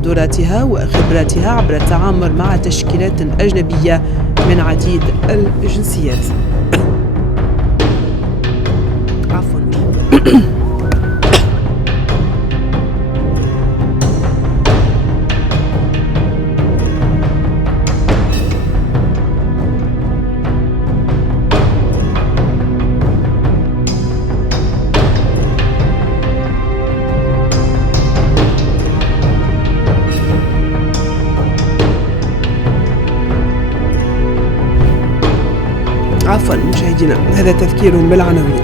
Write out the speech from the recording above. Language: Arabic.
قدراتها وخبراتها عبر التعامل مع تشكيلات أجنبية من عديد الجنسيات. مشاهدينا، هذا تذكير بالعناوين.